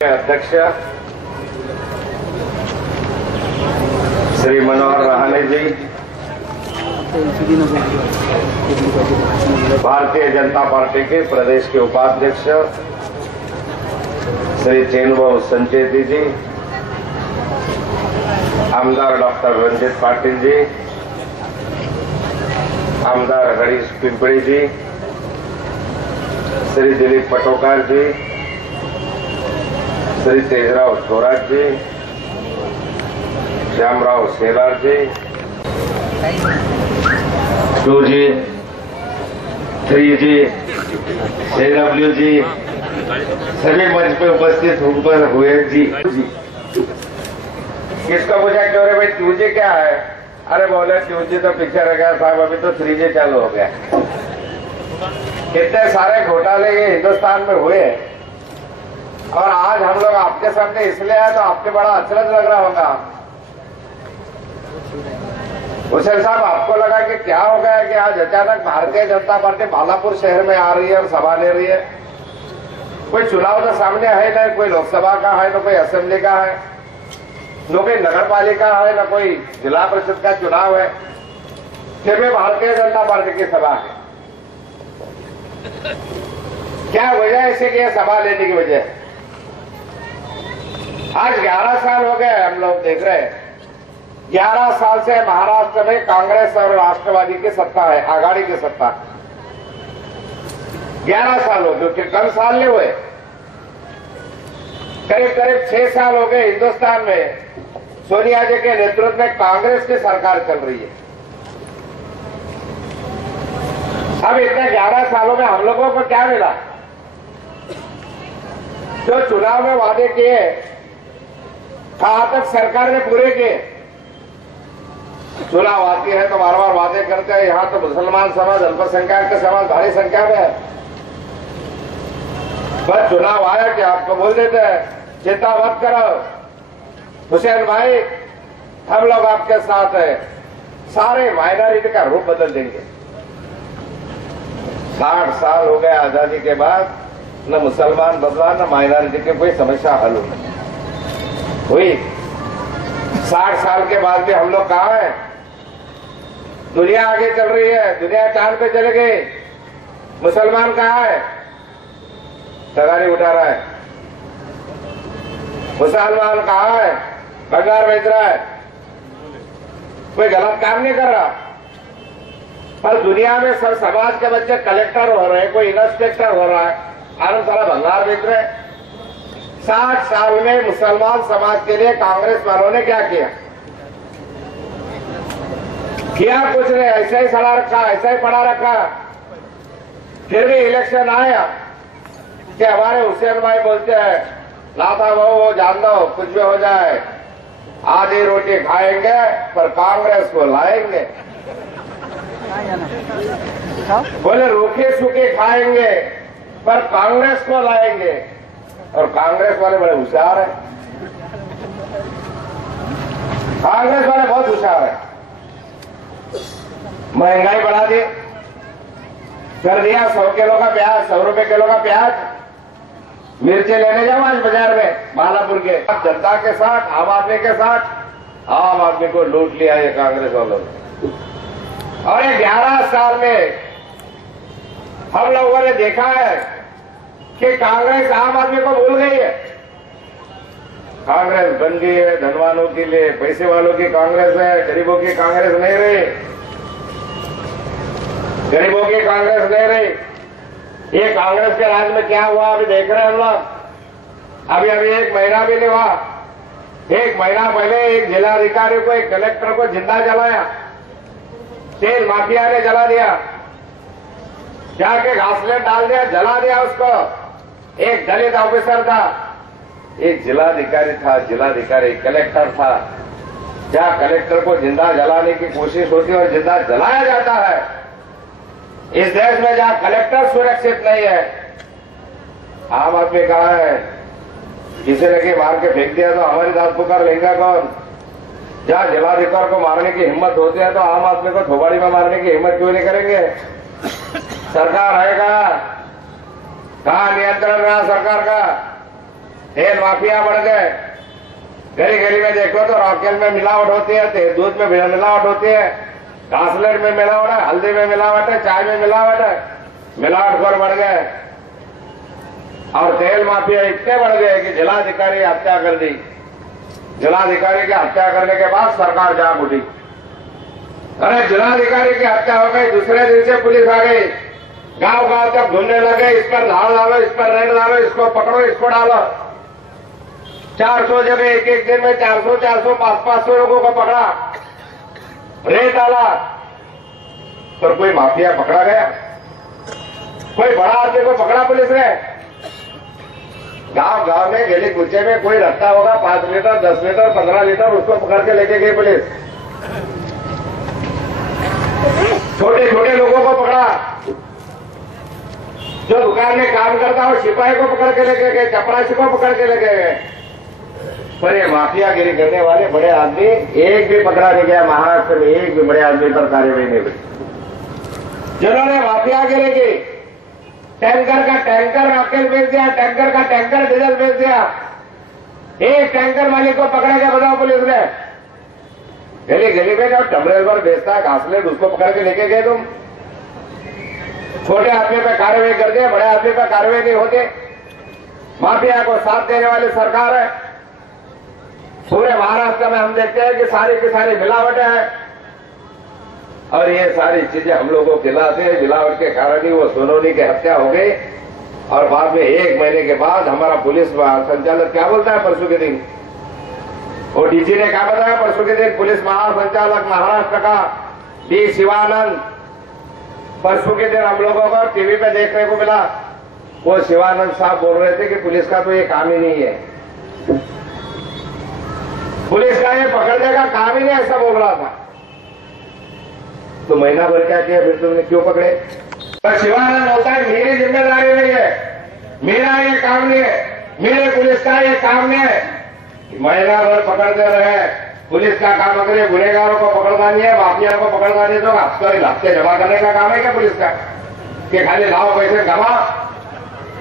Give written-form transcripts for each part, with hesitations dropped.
अध्यक्ष श्री मनोहर रहाणे जी, भारतीय जनता पार्टी के प्रदेश के उपाध्यक्ष श्री चेनभाऊ संचेती जी, आमदार डॉक्टर रंजित पाटिल जी, आमदार हरीश पिंपळे जी, श्री दिलीप पटोकार जी, श्री तेजराव थोरात जी, श्यामराव शेलार जी, 2G, 3G, JW जी, सभी मंच पे उपस्थित हुए जी। किसको पूछा क्यों रे भाई 2G क्या है? अरे बोले 2G तो पीछे रह गया साहब, अभी तो 3G चालू हो गया। कितने सारे घोटाले ये हिंदुस्तान में हुए और आज हम लोग आपके सामने इसलिए आए तो आपके बड़ा अचरज लग रहा होगा। हुसैन साहब, आपको लगा कि क्या हो गया कि आज अचानक भारतीय जनता पार्टी बालापुर शहर में आ रही है और सभा ले रही है? कोई चुनाव तो सामने है ना, कोई लोकसभा का है, न कोई असेंबली का है, न कोई नगर पालिका है, न कोई जिला परिषद का चुनाव है, फिर भी भारतीय जनता पार्टी की सभा है। क्या वजह है इसे कि यह सभा लेने की वजह? आज 11 साल हो गए हम लोग देख रहे हैं, 11 साल से महाराष्ट्र में कांग्रेस और राष्ट्रवादी की सत्ता है, आघाड़ी की सत्ता। 11 साल हो गए, कम साल नहीं हुए, करीब करीब 6 साल हो गए हिंदुस्तान में सोनिया जी के नेतृत्व में कांग्रेस की सरकार चल रही है। अब इतने 11 सालों में हम लोगों को क्या मिला? जो चुनाव में वादे किए कहां तक सरकार ने पूरे किए? चुनाव आती है तो बार बार वादे करते हैं, यहां तो मुसलमान समाज अल्पसंख्यक के समाज भारी संख्या में है, बस चुनाव आया कि आपको बोल देते हैं चिंता मत करो हुसैन भाई, हम लोग आपके साथ है, सारे माइनॉरिटी का रूप बदल देंगे। 60 साल हो गए आजादी के बाद, न मुसलमान बदला न माइनॉरिटी की कोई समस्या हल हुई। 60 साल के बाद भी हम लोग कहाँ हैं? दुनिया आगे चल रही है, दुनिया चांद पे चले गई, मुसलमान कहाँ है? तगारी उठा रहा है। मुसलमान कहाँ है? भंगार बेच रहा है, कोई गलत काम नहीं कर रहा। पर दुनिया में सब समाज के बच्चे कलेक्टर हो रहे हैं, कोई इंस्पेक्टर हो रहा है, आनंद सारा भंगार बेच रहे हैं। 60 साल में मुसलमान समाज के लिए कांग्रेस वालों ने क्या किया? कुछ नहीं, ऐसा ही सड़ा रखा, ऐसा ही पड़ा रखा। फिर भी इलेक्शन आया कि हमारे हुसैन भाई बोलते हैं लाता वो जान दो कुछ भी हो जाए, आधी रोटी खाएंगे पर कांग्रेस को लाएंगे। बोले रूखे सूखे खाएंगे पर कांग्रेस को लाएंगे। और कांग्रेस वाले बड़े होशियार हैं, कांग्रेस वाले बहुत होशियार हैं। महंगाई बढ़ा दी, कर दिया 100 किलो का प्याज, 100 रुपए किलो का प्याज। मिर्ची लेने जाओ आज बाजार में बालापुर के, जनता के साथ, आम आदमी के साथ, आम आदमी को लूट लिया ये कांग्रेस वालों ने। और ये 11 साल में हम लोगों ने देखा है कि कांग्रेस आम आदमी को भूल गई है। कांग्रेस बन गई है धनवानों के लिए, पैसे वालों की कांग्रेस है, गरीबों की कांग्रेस नहीं रही, गरीबों की कांग्रेस नहीं रही। ये कांग्रेस के राज में क्या हुआ अभी देख रहे हैं हम लोग। अभी 1 महीना भी नहीं हुआ, 1 महीना पहले एक जिलाधिकारी को, एक कलेक्टर को जिंदा जलाया, तेल माफिया ने जला दिया, जाके घासलेट डाल दिया, जला दिया उसको। एक दलित ऑफिसर था, एक जिलाधिकारी था, जिलाधिकारी कलेक्टर था। जहां कलेक्टर को जिंदा जलाने की कोशिश होती है और जिंदा जलाया जाता है, इस देश में जहां कलेक्टर सुरक्षित नहीं है, आम आदमी कहाँ है? किसी ने कि मार के फेंक दिया तो हमारी दाद पुकार लेगा कौन? जहां जिलाधिकारी को मारने की हिम्मत होती है तो आम आदमी को थोबाड़ी में मारने की हिम्मत क्यों नहीं करेंगे? सरकार है कहाँ नियंत्रण रहा सरकार का? तेल माफिया बढ़ गए। गली गली में देखो तो रॉकेल में मिलावट होती है, दूध में मिलावट होती है, घासलेट में मिलावट है, हल्दी में मिलावट है, चाय में मिलावट है, मिलावटखोर बढ़ गए। और तेल माफिया इतने बढ़ गए कि जिलाधिकारी हत्या कर दी। जिलाधिकारी की हत्या करने के बाद सरकार जाग उठी। अरे जिलाधिकारी की हत्या हो गई, दूसरे दिन से पुलिस आ गई, गांव गांव तक ढूंढने लगे, इस पर धाड़ डालो, इस पर रेड डालो, इसको पकड़ो, इसको डालो। 400 जगह एक दिन में 400, 500 लोगों को पकड़ा, रेड डाला, पर कोई माफिया पकड़ा गया? कोई बड़ा आदमी को पकड़ा पुलिस ने? गांव गांव में गली कुचे में कोई रखता होगा 5 लीटर, 10 लीटर, 15 लीटर, उसको पकड़ के लेके गई पुलिस। छोटे छोटे लोगों को पकड़ा, जो दुकान में काम करता हो सिपाही को पकड़ के लेके गए, चपरासी को पकड़ के लेके गए। पर ये माफियागिरी करने वाले बड़े आदमी एक भी पकड़ा नहीं गया। महाराष्ट्र में एक भी बड़े आदमी पर कार्यवाही नहीं हुई। जिन्होंने माफियागिरी की, टैंकर का टैंकर राकेल बेच दिया, टैंकर का टैंकर डीजल बेच दिया, एक टैंकर मालिक को पकड़ के बताओ पुलिस ने। गली गली में जब टमरेल पर बेचता है घासलेट, उसको पकड़ के लेके गए तुम। छोटे आदमी पर कार्रवाई कर दिया, बड़े आदमी पर कार्रवाई नहीं होती। माफिया को साथ देने वाली सरकार है। पूरे महाराष्ट्र में हम देखते हैं कि सारी की सारी मिलावटें हैं, और ये सारी चीजें हम लोगों को खिलाते हैं। मिलावट के कारण ही वो सोनोनी की हत्या हो गई, और बाद में 1 महीने के बाद हमारा पुलिस संचालक क्या बोलता है परसों के दिन, और डीजी ने क्या बताया परसों के दिन, पुलिस महासंचालक महाराष्ट्र का डी शिवानंद, परसों के दिन हम लोगों को टीवी पे देखने को मिला। वो शिवानंद साहब बोल रहे थे कि पुलिस का तो ये काम ही नहीं है, पुलिस का ये पकड़ने का काम ही नहीं, ऐसा बोल रहा था। तो महीना भर क्या किया फिर तुमने, क्यों पकड़े? पर शिवानंद बोलता है मेरी जिम्मेदारी नहीं है, मेरा ये काम नहीं है, मेरे पुलिस का ये काम नहीं है। महीना भर पकड़ते रहे, पुलिस का काम अगर ये गुनेगारों को पकड़ना नहीं है, माफिया को पकड़ना नहीं, तो हफ्ते जमा करने का काम है क्या पुलिस का? कि खाली लाओ पैसे जमा,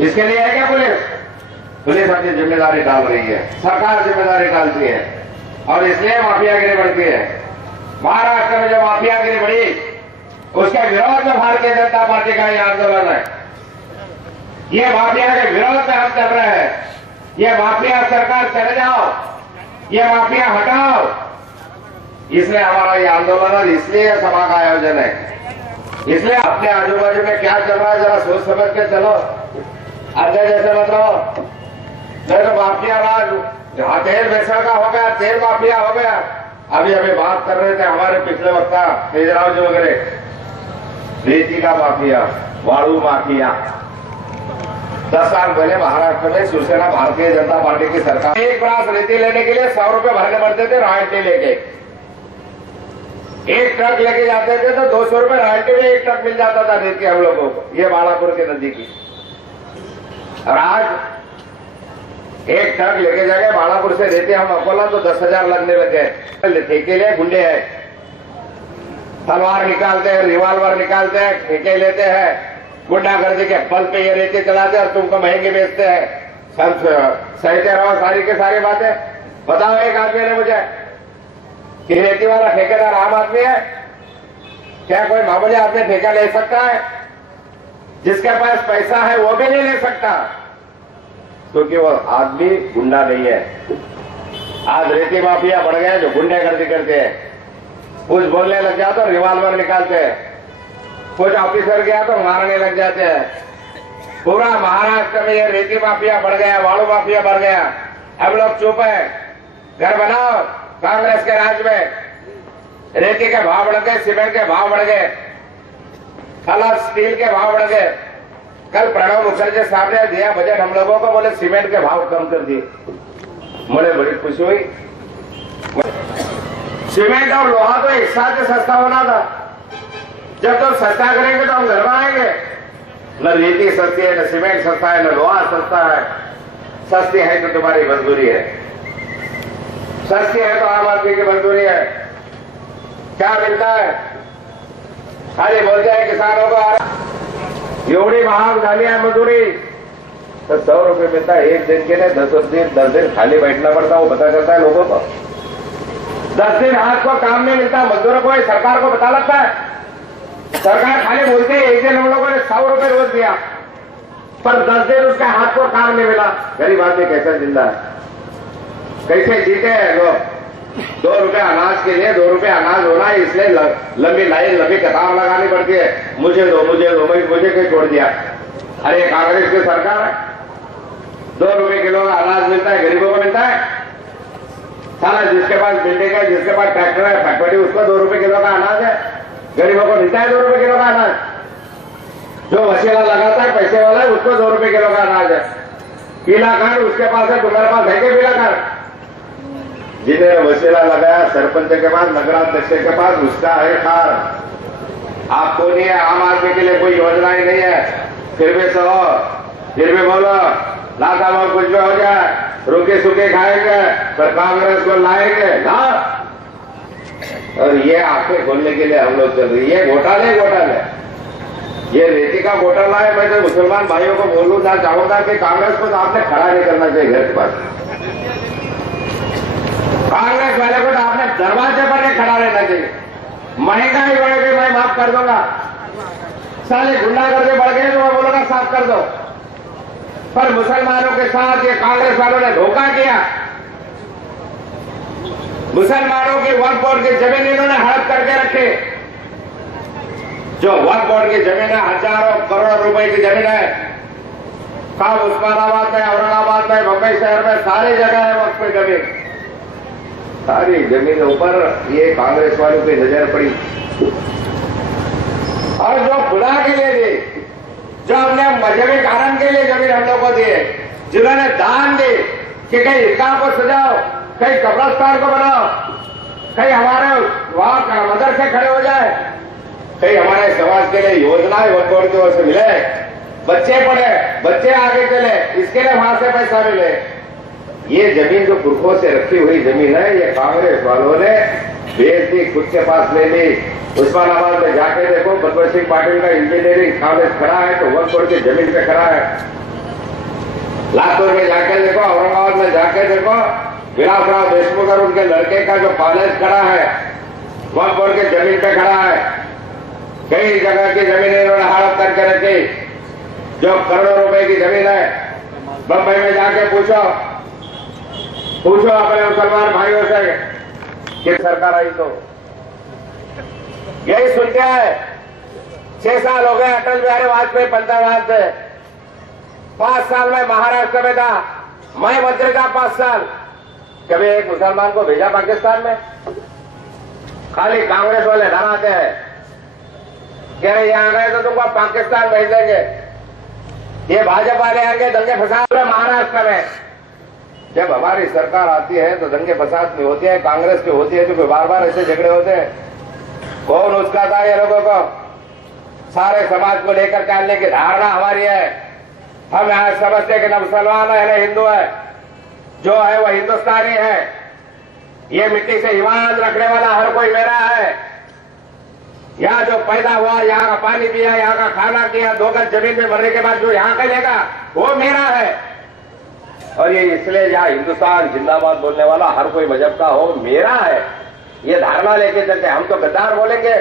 इसके लिए है क्या पुलिस? पुलिस अपनी जिम्मेदारी डाल रही है, सरकार जिम्मेदारी डालती है, और इसलिए माफियागिरी बढ़ती है। महाराष्ट्र में जो माफियागिरी बढ़ी, उसके विरोध में भारतीय जनता पार्टी का यह आंदोलन है। ये माफिया के विरोध में हम चल रहे हैं। ये माफिया सरकार चले जाओ, ये माफिया हटाओ, इसलिए हमारा ये आंदोलन है, इसलिए सभा का आयोजन है। इसलिए अपने आजू बाजू में क्या चल रहा है जरा सोच समझ के चलो, अजय जैसे मत रहो। नहीं तो माफिया राज, जहां तेल बेचने का हो गया, तेल माफिया हो गया। अभी बात कर रहे थे हमारे पिछले वक्ता तेजराव जी वगैरह, रेती का माफिया, वाड़ू माफिया। 10 साल पहले महाराष्ट्र में शिवसेना भारतीय जनता पार्टी की सरकार, एक ब्रास रेती लेने के लिए 100 रुपए भरने पड़ते थे रॉयल्टी लेके। एक ट्रक लेके जाते थे तो 200 रुपए रॉयल्टी में एक ट्रक मिल जाता था रेती हम लोगों को, ये बालापुर के नजदीकी। और आज एक ट्रक लेके जाएंगे बालापुर से रेती हम अकोला तो 10,000 लगने लगे। ठेके लिए गुंडे हैं, तलवार निकालते हैं, रिवॉल्वर निकालते हैं, ठेके लेते हैं, गुंडागर्दी के बल पे ये रेती चलाते हैं और तुमको महंगे बेचते हैं। सहते रहो सारी के सारी बातें। बताओ एक आदमी ने मुझे कि रेती वाला ठेकेदार आम आदमी है क्या? कोई मामूली आदमी ठेका ले सकता है? जिसके पास पैसा है वो भी नहीं ले सकता, क्योंकि वो आदमी गुंडा नहीं है। आज रेती माफिया बढ़ गए जो गुंडागर्दी करते हैं। कुछ बोलने लग जाओ तो रिवॉल्वर निकालते हैं, कुछ ऑफिसर गया तो मारने लग जाते हैं। पूरा महाराष्ट्र में ये रेती माफिया बढ़ गया, वाड़ू माफिया बढ़ गया। हम लोग चुप है, घर बनाओ। कांग्रेस के राज में रेती के भाव बढ़ गए, सीमेंट के भाव बढ़ गए, कल स्टील के भाव बढ़ गए। कल प्रणब मुखर्जी साहब ने दिया बजट हम लोगों को, बोले सीमेंट के भाव कम कर दिए। मुझे बड़ी खुशी हुई। सीमेंट और लोहा तो एक साथ ही सस्ता होना था। जब तो सस्ता करेंगे तो हम घर बनाएंगे। न रेती सस्ती है, न सीमेंट सस्ता है, न लोहा सस्ता है। सस्ती है तो तुम्हारी मजदूरी है, सस्ती है तो आम आदमी की मजदूरी है। क्या मिलता है? खाली बोलते हैं किसानों को एवढी महाग झाली आहे मजुरी, तो 100 रुपये मिलता है एक दिन के लिए, 10 दिन खाली बैठना पड़ता है, वो पता चलता है लोगों को। 10 दिन हाथ को काम नहीं मिलता मजदूरों को, सरकार को पता लगता है। सरकार खाली बोलती है एक दिन हम लोगों ने 100 रुपये रोज दिया, पर 10 दिन उसके हाथ को काम नहीं मिला। गरीब आदमी कैसे जिंदा है, कैसे जीते हैं लोग। 2 रुपये अनाज के लिए 2 रुपये अनाज होना है, इसलिए लंबी लाइन लंबी कतार लगानी पड़ती है। मुझे दो मुझे क्यों छोड़ दिया। अरे कांग्रेस की सरकार है, 2 रुपये किलो का अनाज मिलता है, गरीबों को मिलता है। साला जिसके पास बिल्डिंग है, जिसके पास ट्रैक्टर है, फैक्ट्री, उसको 2 रुपये किलो का अनाज है, गरीबों को मिलता है 2 रुपये किलो का अनाज। जो वसीला लगाता है पैसे वाला है, उसको 2 रुपये किलो का अनाज है। पीला कार्ड उसके पास है, तुम्हारे पास है क्या पीला कार्ड? जिन्हें वसीला लगाया सरपंच के पास, नगराध्यक्ष के पास, उसका है खार। आपको नहीं है, आम आदमी के लिए कोई योजना ही नहीं है। फिर भी बोलो लाता वो कुछ भी हो जाए, रुके सुखे खाएंगे, पर कांग्रेस को लाएंगे ना। और ये आंखें खोलने के लिए हम लोग चल रही है। घोटाले ये रेती का घोटाला है। मैं तो मुसलमान भाइयों को बोलूंगा चाहूंगा कि कांग्रेस को तो आपने खड़ा नहीं करना चाहिए घर के पास। कांग्रेस वाले को तो आपने दरवाजे पर नहीं खड़ा रहना चाहिए। महंगाई बढ़ गई, मैं माफ कर दूंगा। साले गुंडागर्दी बढ़ गए तो मैं बोलूंगा साफ कर दो, पर मुसलमानों के साथ ये कांग्रेस वालों ने धोखा किया। मुसलमानों की वक्फ बोर्ड की जमीन इन्होंने हड़प करके रखे। जो वक्फ बोर्ड की जमीन है, हजारों करोड़ रुपए की जमीन है, कब उस्मानाबाद में, औरंगाबाद में, मुंबई शहर में, सारी जगह है वक्फ पे जमीन। सारी जमीन ऊपर ये कांग्रेस वालों की नजर पड़ी। और जो खुदा के लिए दी, जो हमने मजहबी कारण के लिए जमीन हम लोग को दी, जिन्होंने दान दी कि कहीं ईदगाह को सजाओ, कहीं कब्रिस्तान को बनाओ, कहीं हमारे वहां मदरसे खड़े हो जाए, कहीं हमारे समाज के लिए योजनाएं वक्फ बोर्ड की ओर से मिले, बच्चे पढ़े, बच्चे आगे चले, इसके लिए वहां से पैसा मिले। ये जमीन जो पुरखों से रखी हुई जमीन है, ये कांग्रेस वालों ने बेच दी, खुद के पास ले ली। उस्मानाबाद में जाके देखो, भगवत सिंह पाटिल का इंजीनियरिंग कॉलेज खड़ा है तो वक्फ बोर्ड की जमीन पे खड़ा है। लातूर में जाके देखो, औरंगाबाद में जाके देखो, विलासराव देशमुख और उनके लड़के का जो कॉलेज खड़ा है वक्फ बोर्ड की जमीन पे खड़ा है। कई जगह की जमीन इन्होंने हड़प करके रखी, जो करोड़ों रुपए की जमीन है। बंबई में जाके पूछो अपने मुसलमान भाइयों से कि सरकार आई तो यही सुनते हैं। 6 साल हो गए अटल बिहारी वाजपेयी पंचायत से, 5 साल में महाराष्ट्र में था, मैं मंत्री था 5 साल। कभी एक मुसलमान को भेजा पाकिस्तान में? खाली कांग्रेस वाले डराते हैं, कह रहे यहां गए तो तुमको पाकिस्तान भेज देंगे। ये भाजपा वाले आगे दंगे फसाद में महाराष्ट्र में। जब हमारी सरकार आती है तो दंगे फसाद में होती है, कांग्रेस की होती है, क्योंकि बार बार ऐसे झगड़े होते हैं। कौन उस्काता है ये लोगों को? सारे समाज को लेकर चलने की धारणा हमारी है। हम यहां समझते हैं कि न मुसलमान है न हिंदू है, जो है वह हिंदुस्तानी है। ये मिट्टी से ईमान रखने वाला हर कोई मेरा है। यहाँ जो पैदा हुआ, यहाँ का पानी पिया, यहाँ का खाना किया, 2 गज जमीन में मरने के बाद जो यहाँ का लेगा वो मेरा है। और ये इसलिए यहाँ हिंदुस्तान जिंदाबाद बोलने वाला हर कोई मजहब का हो मेरा है, ये धारणा लेके चलते। हम तो गद्दार बोलेंगे,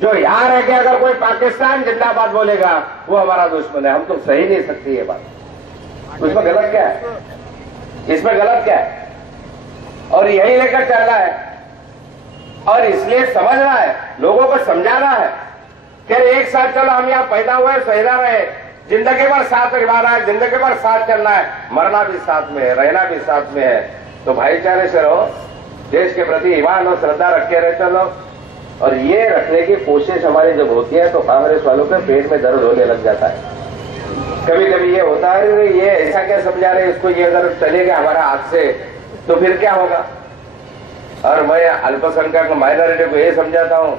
जो यहाँ रह के अगर कोई पाकिस्तान जिंदाबाद बोलेगा वो हमारा दुश्मन है। हम तो सही नहीं सकती ये बात। तो इसमें गलत क्या है? इसमें गलत क्या है? और यही लेकर चल रहा है, और इसलिए समझ रहा है, लोगों को समझाना है कि एक साथ चलो, हम यहाँ पैदा हुए, सहेजा रहे, जिंदगी भर साथ निभाना है, जिंदगी भर साथ चलना है, मरना भी साथ में है, रहना भी साथ में है। तो भाईचारे से रहो, देश के प्रति ईमान और श्रद्धा रख के रहे चलो। और ये रखने की कोशिश हमारी जब होती है तो कांग्रेस वालों के पेट में दर्द होने लग जाता है। कभी कभी ये होता है, ये ऐसा क्या समझा रहे इसको, ये अगर चलेगा हमारा हाथ से तो फिर क्या होगा। और मैं अल्पसंख्यक माइनॉरिटी को ये समझाता हूं